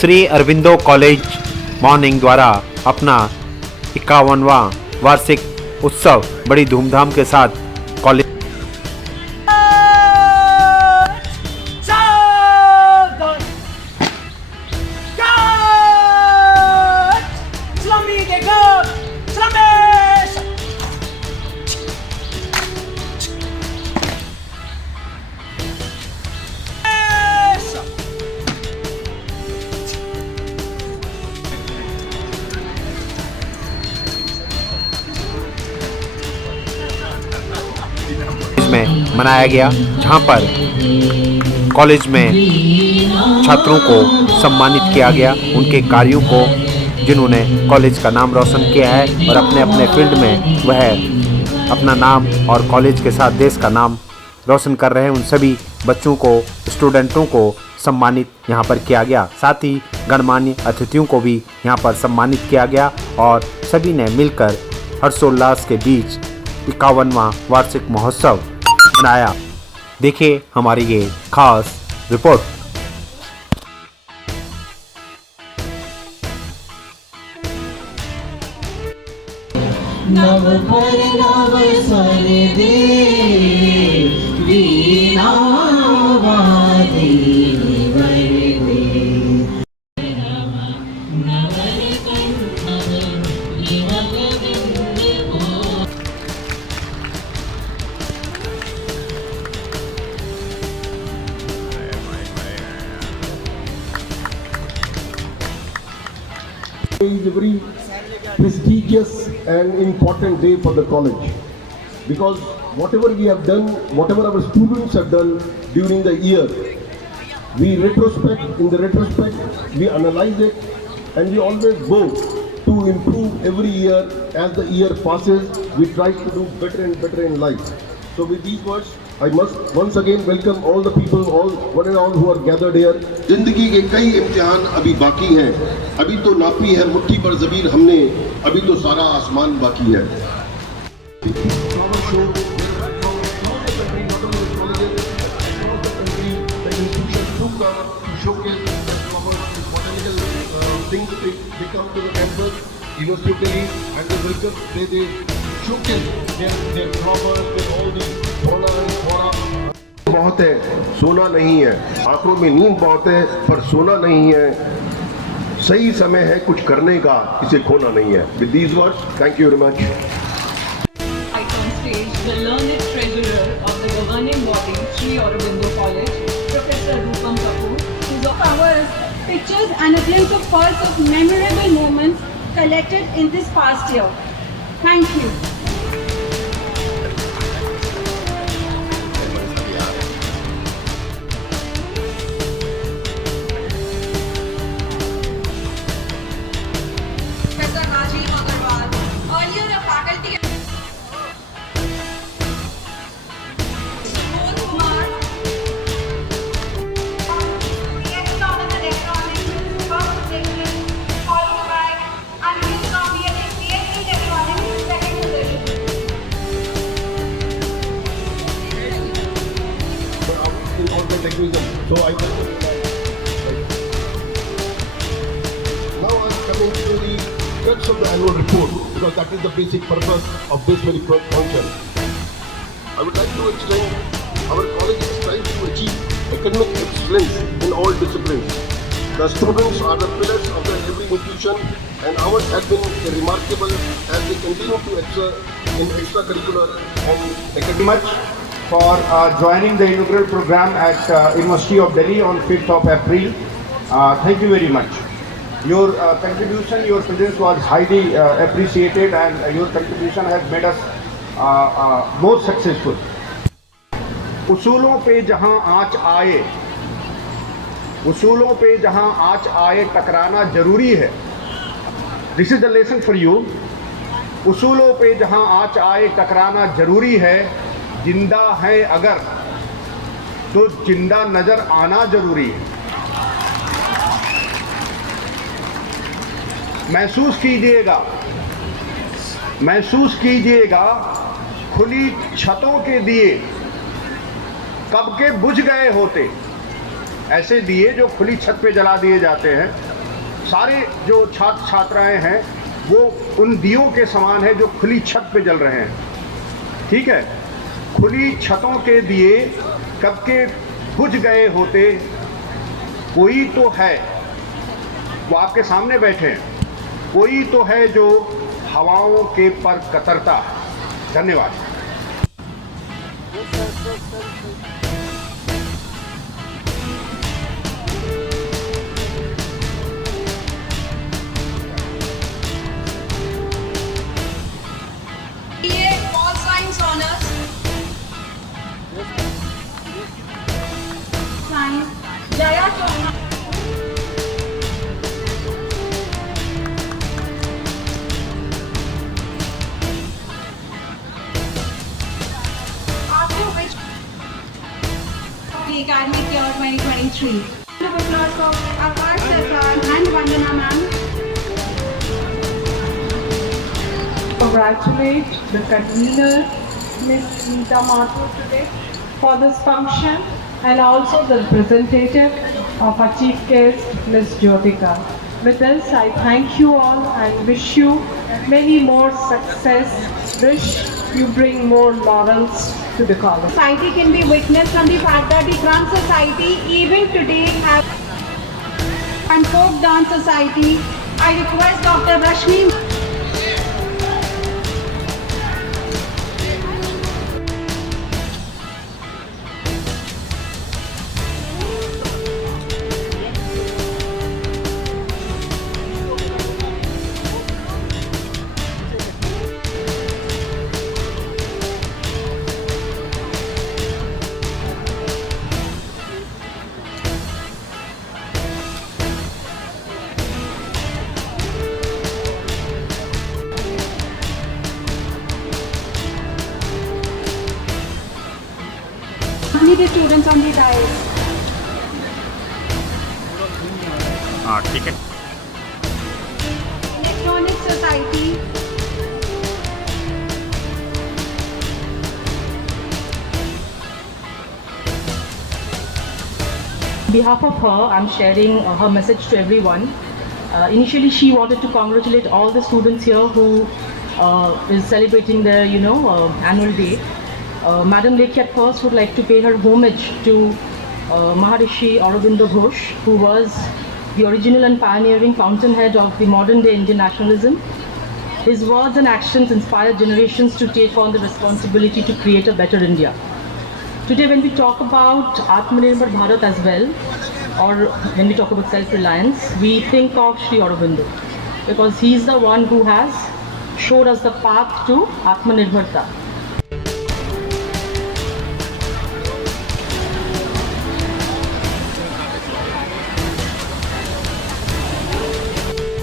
Shri Aurobindo college morning द्वारा अपना 51वां वार्षिक उत्सव बड़ी धूमधाम के साथ कॉलेज में मनाया गया, जहां पर कॉलेज में छात्रों को सम्मानित किया गया उनके कार्यों को, जिन्होंने कॉलेज का नाम रोशन किया है और अपने अपने फील्ड में वह अपना नाम और कॉलेज के साथ देश का नाम रोशन कर रहे हैं। उन सभी बच्चों को, स्टूडेंटों को सम्मानित यहाँ पर किया गया। साथ ही गणमान्य अतिथियों को भी यहाँ पर सम्मानित किया गया और सभी ने मिलकर हर्षोल्लास के बीच 51वां वार्षिक महोत्सव मनाया। देखिए हमारी ये खास रिपोर्ट। नव पर नव स्वर दे वीणा वादी वरदे is a very prestigious and important day for the college, because whatever we have done, whatever our students have done during the year, we in the retrospect we analyze it, and we always go to improve every year. As the year passes, we try to do better and better in life. So with these words, I must once again welcome all the people, one and all who are gathered here. जिंदगी के कई इम्तिहान अभी बाकी हैं, अभी तो नापी है मुट्ठी पर ज़मीर हमने, अभी तो सारा आसमान बाकी है। University and the welcome, they showcase their flowers with all the fauna and flora. बहुत है, सोना नहीं है, आंखों में नींद बहुत है पर सोना नहीं है, सही समय है कुछ करने का, इसे खोना नहीं है। With these words, thank you very much. On stage, the learned treasurer of the governing body, Sri Aurobindo College, Professor Rupam Kapoor, whose hours, pictures and a glimpse of pulse of memorable moments collected in this past year. Thank you. So I will. Now I am coming to the guts of the annual report, because that is the basic purpose of this very function. I would like to explain our college is trying to achieve academic excellence in all disciplines. The students are the pillars of every institution, and ours has been remarkable as they continue to excel in extracurricular and academic. For joining the inaugural program at University of Delhi on 5th of April. Thank you very much. Your contribution, your presence was highly appreciated, and your contribution has made us more successful. उसूलों पे जहां आँच आए, उसूलों पे जहां आँच आए टकराना जरूरी है. This is the lesson for you. उसूलों पे जहां आँच आए टकराना जरूरी है. जिंदा है अगर तो जिंदा नजर आना जरूरी है. महसूस कीजिएगा खुली छतों के दिए कब के बुझ गए होते. ऐसे दिए जो खुली छत पे जला दिए जाते हैं, सारे जो छात्र छात्राएं हैं वो उन दियों के समान है जो खुली छत पे जल रहे हैं। ठीक है, खुली छतों के दिए कब के बुझ गए होते, कोई तो है, वो आपके सामने बैठे हैं, कोई तो है जो हवाओं के पर कतरता है। धन्यवाद। BA All Science Honors. Science, Jaya Chopra. After which the academic year 2023. Round of applause for Akash Sarkar and Vandana ma'am. Congratulate the convener, Ms. Neeta Mathur today for this function, and also the representative of our chief guest, Ms. Jyotika. With this, I thank you all and wish you many more success. Wish you bring more laurels to the college. Society can be witnessed from the fact that the Trans Society even today have and Folk Dance Society. I request Dr. Rashmi. Only the students on the dais. हाँ ठीक है। Electronic Society. On behalf of her, I'm sharing her message to everyone. Initially, she wanted to congratulate all the students here who is celebrating their, annual day. Madam Lekhi at first would like to pay her homage to Maharishi Aurobindo Ghosh, who was the original and pioneering fountainhead of the modern day Indian nationalism. His words and actions inspired generations to take on the responsibility to create a better India. Today, when we talk about Atmanirbhar Bharat as well, or when we talk about self-reliance, we think of Sri Aurobindo, because he is the one who has showed us the path to Atmanirbharta.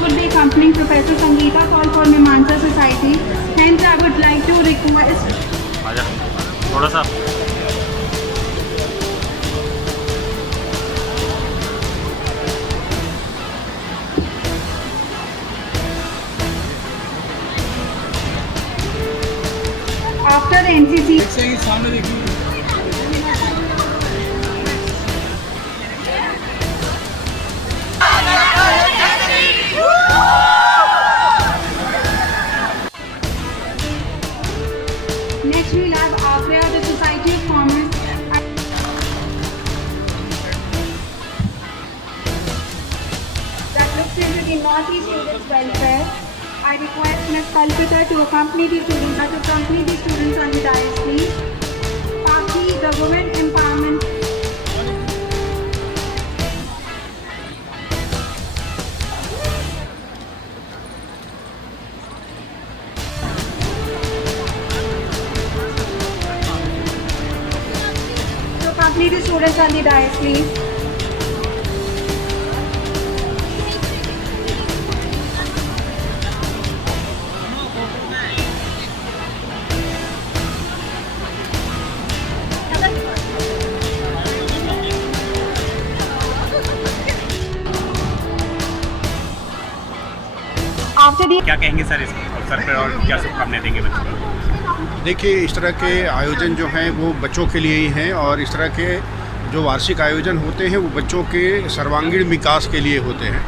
Would be accompanying Professor Sangeeta Kaul for Mimamsa Society. Hence, I would like to request आजा थोड़ा सा। after the NCC. Next we'll have Agra, the Society of Commerce. That looks into the Northeast students' welfare. I request Ms. Kalpita to accompany the students on the dais, please. Paki, the Women Empowerment. To accompany the students on the dais, please. After the क्या कहेंगे sir इस अवसर पर और क्या शुभकामनाएं देंगे बच्चों को? देखिए, इस तरह के आयोजन जो हैं वो बच्चों के लिए ही हैं, और इस तरह के जो वार्षिक आयोजन होते हैं वो बच्चों के सर्वांगीण विकास के लिए होते हैं।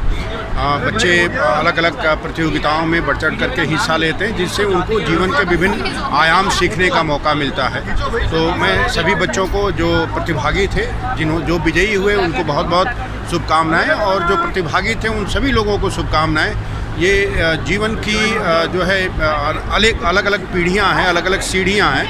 बच्चे अलग अलग प्रतियोगिताओं में बढ़ चढ़ करके हिस्सा लेते हैं, जिससे उनको जीवन के विभिन्न आयाम सीखने का मौका मिलता है। तो मैं सभी बच्चों को जो प्रतिभागी थे, जो विजयी हुए, उनको बहुत बहुत शुभकामनाएं, और जो प्रतिभागी थे उन सभी लोगों को शुभकामनाएं। ये जीवन की जो है अलग अलग पीढ़ियां हैं, अलग अलग सीढ़ियां हैं,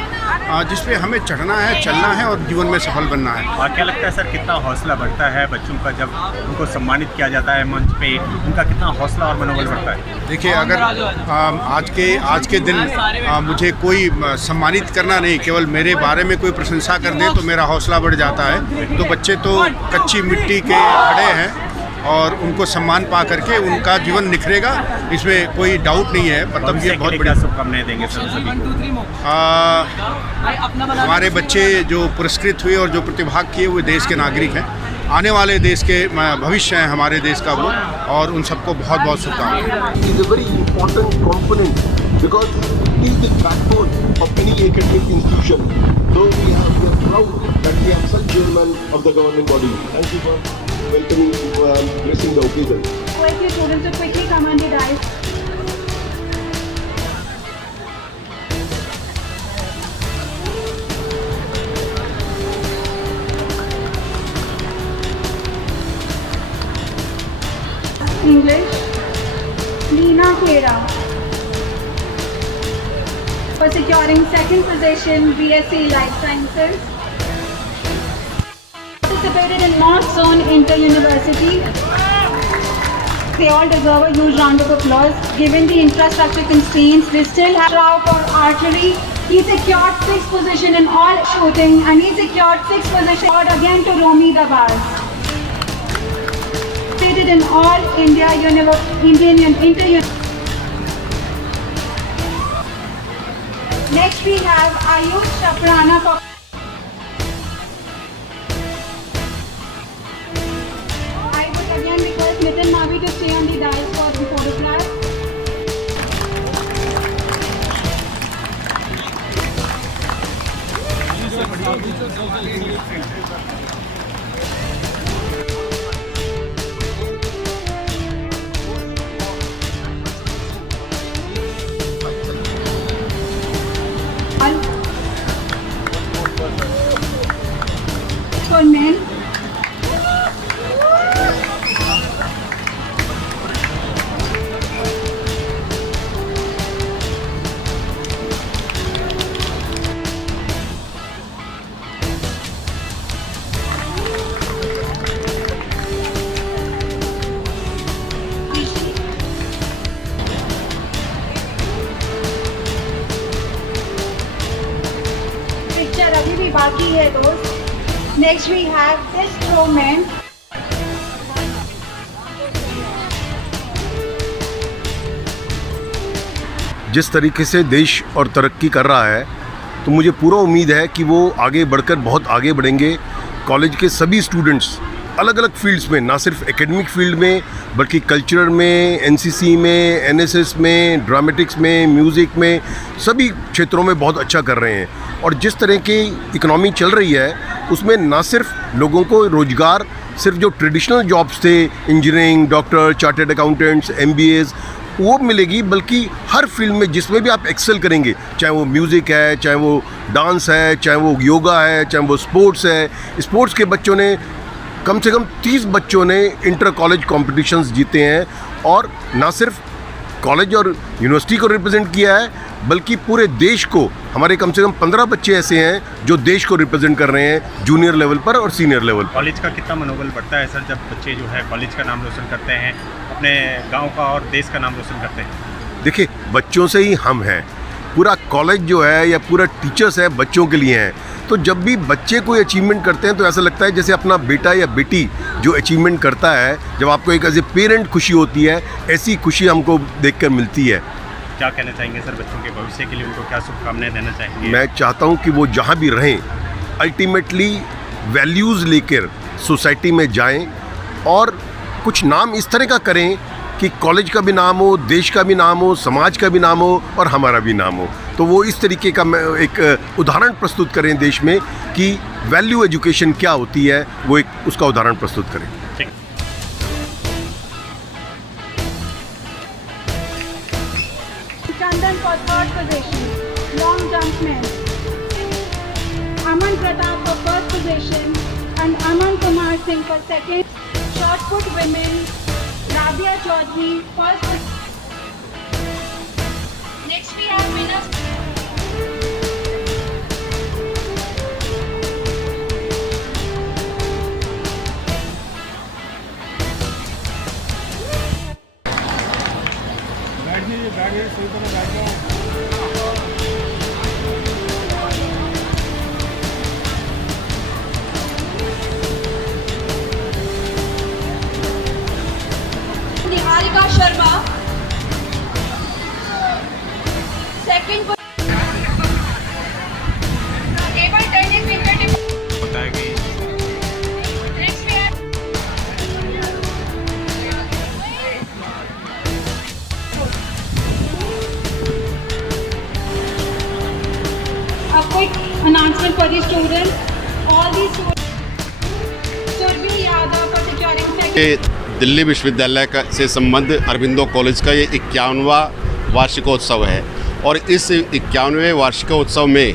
जिस पे हमें चढ़ना है, चलना है और जीवन में सफल बनना है। और क्या लगता है सर, कितना हौसला बढ़ता है बच्चों का जब उनको सम्मानित किया जाता है मंच पे, उनका कितना हौसला और मनोबल बढ़ता है? देखिए, अगर आज के दिन मुझे कोई सम्मानित करना नहीं, केवल मेरे बारे में कोई प्रशंसा कर दे तो मेरा हौसला बढ़ जाता है। तो बच्चे तो कच्ची मिट्टी के खड़े हैं और उनको सम्मान पा करके उनका जीवन निखरेगा, इसमें कोई डाउट नहीं है। मतलब ये बहुत बड़ी शुभकामनाएं देंगे सर सभी को। हमारे बच्चे जो पुरस्कृत हुए और जो प्रतिभाग किए हुए देश के नागरिक हैं, आने वाले देश के भविष्य हैं हमारे देश का वो, और उन सबको बहुत बहुत शुभकामनाएं। It is a very important component because it is the backbone of any academic institution. So we are proud that we have such chairman of the governing body. Thank you for welcoming, gracing the occasion. Request your students to quickly come on the dais. English, Leena Khera. For securing second position, BSc Life Sciences. Participated in North Zone Inter-University. They all deserve a huge round of applause. Given the infrastructure constraints, they still have Rao for archery. He secured 6th position in all shooting, and he secured 6th position again to Romi Dabas. Participated in all India Inter. Next we have Ayush Chaprana for. I would again request Nitin Navi to stay on the dais for the photograph. For men, picture अभी भी बाकी है दोस्त. Next we have this throwman. जिस तरीके से देश और तरक्की कर रहा है, तो मुझे पूरा उम्मीद है कि वो आगे बढ़कर बहुत आगे बढ़ेंगे। कॉलेज के सभी स्टूडेंट्स अलग अलग फील्ड्स में, ना सिर्फ एकेडमिक फील्ड में बल्कि कल्चरल में, एनसीसी में, एनएसएस में, ड्रामेटिक्स में, म्यूज़िक में, सभी क्षेत्रों में बहुत अच्छा कर रहे हैं। और जिस तरह की इकोनॉमी चल रही है उसमें ना सिर्फ लोगों को रोज़गार, सिर्फ जो ट्रेडिशनल जॉब्स थे, engineering, doctor, chartered accountants, MBAs, वो मिलेगी, बल्कि हर फील्ड में जिसमें भी आप एक्सेल करेंगे, चाहे वो म्यूज़िक है, चाहे वो डांस है, चाहे वो योगा है, चाहे वो स्पोर्ट्स है। स्पोर्ट्स के बच्चों ने कम से कम 30 बच्चों ने इंटर कॉलेज कॉम्पिटिशन्स जीते हैं, और ना सिर्फ कॉलेज और यूनिवर्सिटी को रिप्रेजेंट किया है बल्कि पूरे देश को। हमारे कम से कम 15 बच्चे ऐसे हैं जो देश को रिप्रेजेंट कर रहे हैं जूनियर लेवल पर और सीनियर लेवल पर। कॉलेज का कितना मनोबल बढ़ता है सर जब बच्चे जो है कॉलेज का नाम रोशन करते हैं, अपने गांव का और देश का नाम रोशन करते हैं? देखिए, बच्चों से ही हम हैं। पूरा कॉलेज जो है या पूरा टीचर्स है बच्चों के लिए हैं। तो जब भी बच्चे कोई अचीवमेंट करते हैं तो ऐसा लगता है जैसे अपना बेटा या बेटी जो अचीवमेंट करता है, जब आपको एक एज ए पेरेंट खुशी होती है, ऐसी खुशी हमको देखकर मिलती है। क्या कहना चाहेंगे सर बच्चों के भविष्य के लिए, उनको क्या शुभकामनाएं देना चाहेंगे? मैं चाहता हूं कि वो जहां भी रहें अल्टीमेटली वैल्यूज़ लेकर सोसाइटी में जाएं और कुछ नाम इस तरह का करें कि कॉलेज का भी नाम हो, देश का भी नाम हो, समाज का भी नाम हो और हमारा भी नाम हो। तो वो इस तरीके का एक उदाहरण प्रस्तुत करें देश में कि वैल्यू एजुकेशन क्या होती है, वो एक उसका उदाहरण प्रस्तुत करें। ठीक। attachments. Aman Pratap for first position and Aman Kumar Singh for second. Shot put women, Rabia Chaudhary first. Next we have winners. Niharika Sharma. Second. Table tennis wicket. होता है कि Next we have. A quick announcement for the students. All the students should be Yadav for securing second. ये दिल्ली विश्वविद्यालय का से संबद्ध Aurobindo college का ये 51वां वार्षिकोत्सव है और इस 51वें वार्षिकोत्सव में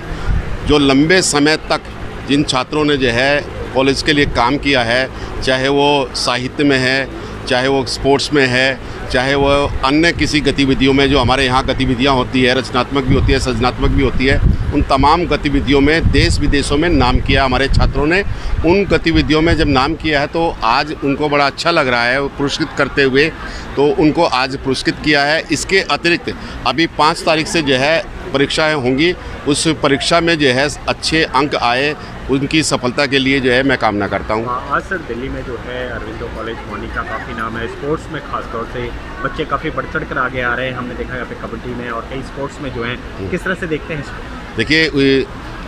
जो लंबे समय तक जिन छात्रों ने जो है कॉलेज के लिए काम किया है, चाहे वो साहित्य में है, चाहे वो स्पोर्ट्स में है, चाहे वो अन्य किसी गतिविधियों में जो हमारे यहाँ गतिविधियाँ होती है, रचनात्मक भी होती है, सृजनात्मक भी होती है, उन तमाम गतिविधियों में देश विदेशों में नाम किया हमारे छात्रों ने। उन गतिविधियों में जब नाम किया है तो आज उनको बड़ा अच्छा लग रहा है पुरस्कृत करते हुए, तो उनको आज पुरस्कृत किया है। इसके अतिरिक्त अभी 5 तारीख से जो है परीक्षाएं होंगी, उस परीक्षा में जो है अच्छे अंक आए, उनकी सफलता के लिए जो है मैं कामना करता हूँ। आज सर दिल्ली में जो है अरविंदो कॉलेज मॉर्निंग का काफ़ी नाम है, स्पोर्ट्स में खासतौर से बच्चे काफ़ी बढ़ चढ़ कर आगे आ रहे हैं। हमने देखा यहाँ पे कबड्डी में और कई स्पोर्ट्स में जो हैं, किस तरह से देखते हैं इसको? देखिए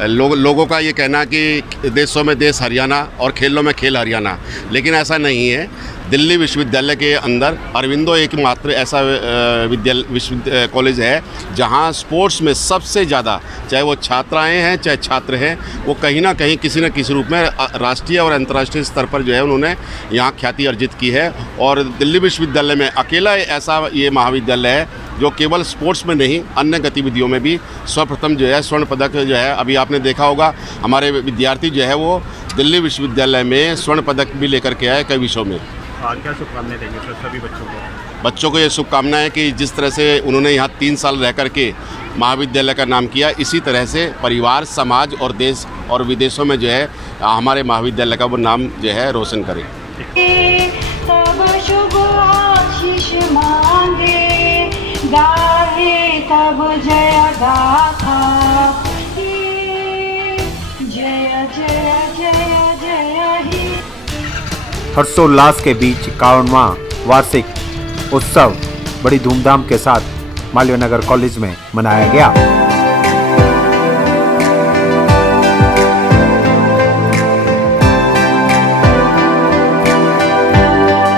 लोगों का ये कहना कि देशों में देश हरियाणा और खेलों में खेल हरियाणा, लेकिन ऐसा नहीं है। दिल्ली विश्वविद्यालय के अंदर अरविंदो एकमात्र ऐसा कॉलेज है जहां स्पोर्ट्स में सबसे ज़्यादा, चाहे वो छात्राएं हैं चाहे छात्र हैं, वो कहीं ना कहीं किसी न किसी रूप में राष्ट्रीय और अंतर्राष्ट्रीय स्तर पर जो है उन्होंने यहाँ ख्याति अर्जित की है। और दिल्ली विश्वविद्यालय में अकेला ऐसा ये महाविद्यालय है जो केवल स्पोर्ट्स में नहीं, अन्य गतिविधियों में भी सर्वप्रथम जो है स्वर्ण पदक जो है, अभी आपने देखा होगा हमारे विद्यार्थी जो है वो दिल्ली विश्वविद्यालय में स्वर्ण पदक भी लेकर के आए कई विषयों में। क्या शुभकामनाएं देंगे सर सभी बच्चों को? बच्चों को ये शुभकामनाएं है कि जिस तरह से उन्होंने यहाँ 3 साल रह कर के महाविद्यालय का नाम किया, इसी तरह से परिवार, समाज और देश और विदेशों में जो है हमारे महाविद्यालय का वो नाम जो है रोशन करें। तब शुभ आशीष मांगे, गाहे तब जय गाथा, जय जय जय जय ही। हर्षोल्लास के बीच 51वां वार्षिक उत्सव बड़ी धूमधाम के साथ मालवीय नगर कॉलेज में मनाया गया।